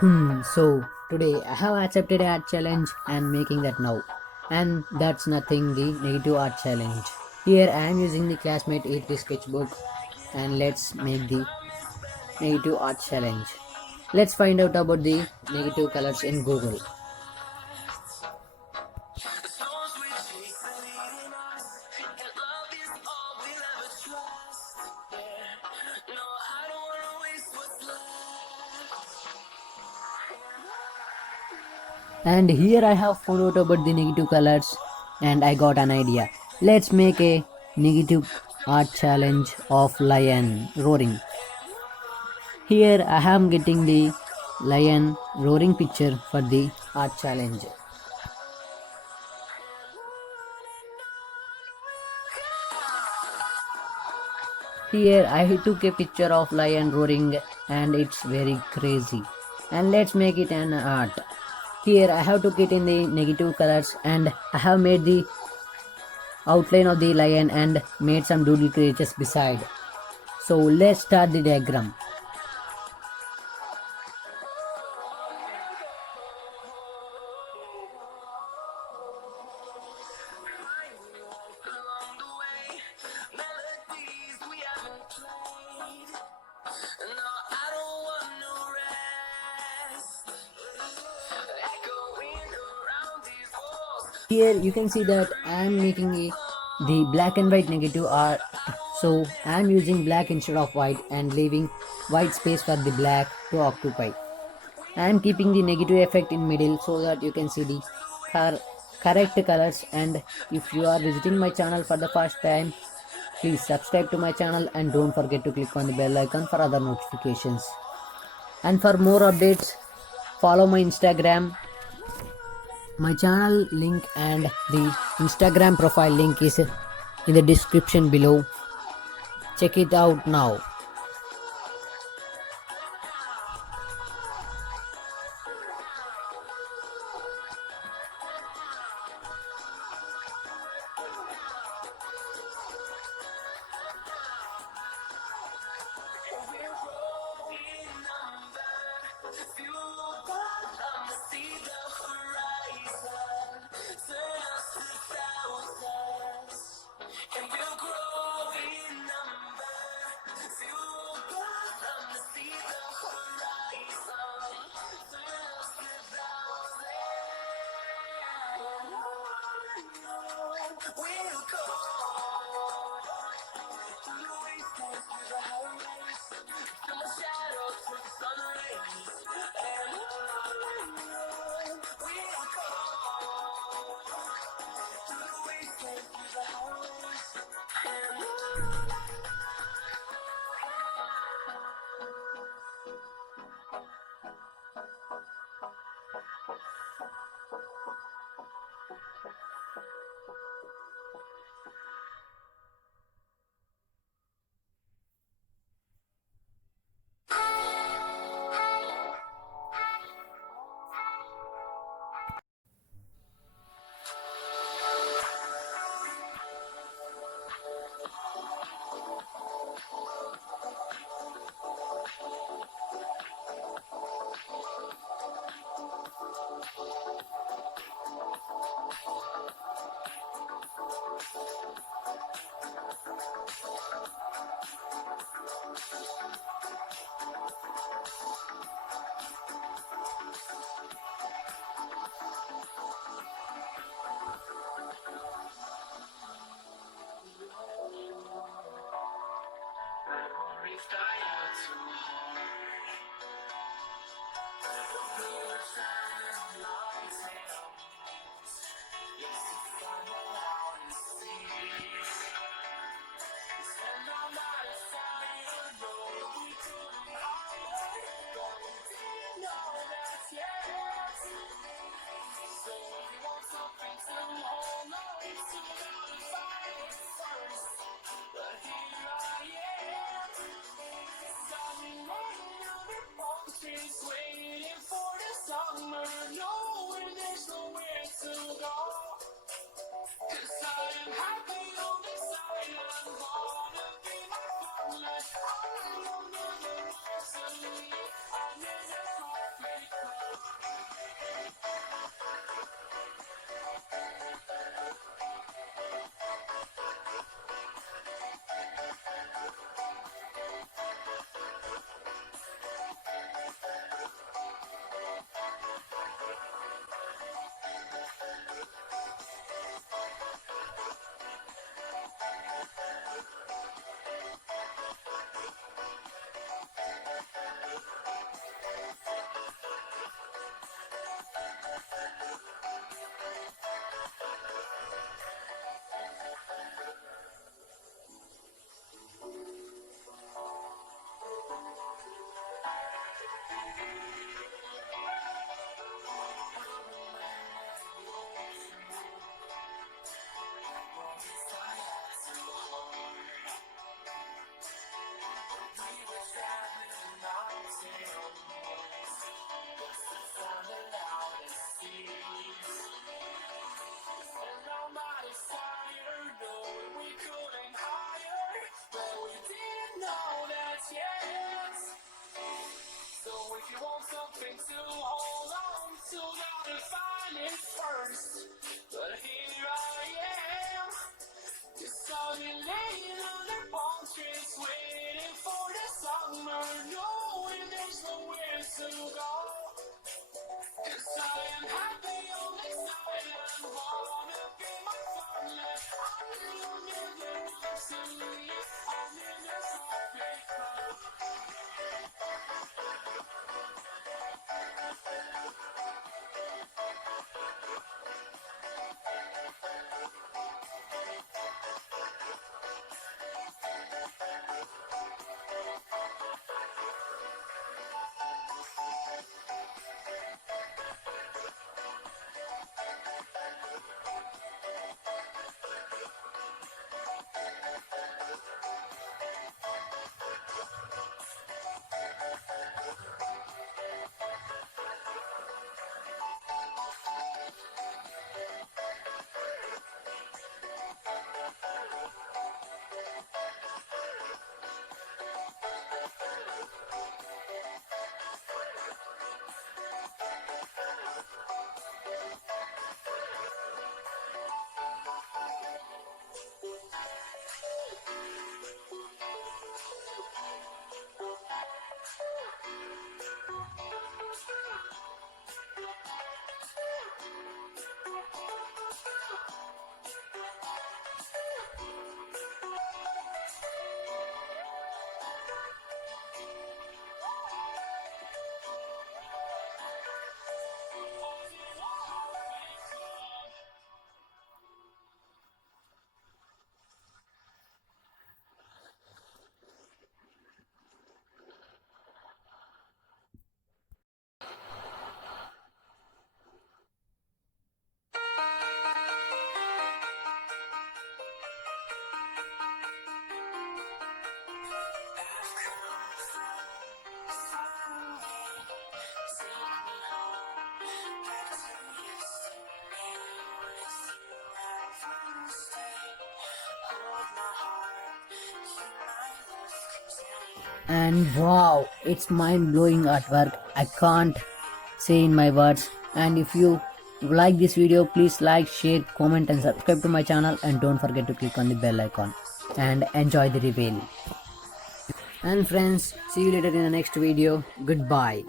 So today I have accepted a art challenge and making that now. And that's nothing the negative art challenge. Here I am using the classmate A3 sketchbook and let's make the negative art challenge. Let's find out about the negative colors in Google. And here I have found out about the negative colors and I got an idea. Let's make a negative art challenge of lion roaring. Here I am getting the lion roaring picture for the art challenge. Here I took a picture of lion roaring and it's very crazy. And let's make it an art. Here I have took it in the negative colors and I have made the outline of the lion and made some doodle creatures beside. So let's start the diagram. Here you can see that I am making the black and white negative art. So I am using black instead of white and leaving white space for the black to occupy. I am keeping the negative effect in middle so that you can see the correct colors. And if you are visiting my channel for the first time, please subscribe to my channel and don't forget to click on the bell icon for other notifications. And for more updates, follow my Instagram. My channel link and the Instagram profile link is in the description below. Check it out now. want something to hold on to, gotta find it first. But here I am, just laying under palm trees, waiting for the summer, knowing there's nowhere to go. 'Cause I am happy on this island, wanna be my farmland. I'm never going to leave, I'm in this paper. And wow, it's mind-blowing artwork. I can't say in my words. And if you like this video, please like, share, comment and subscribe to my channel, and don't forget to click on the bell icon and enjoy the reveal. And friends, see you later in the next video. Goodbye.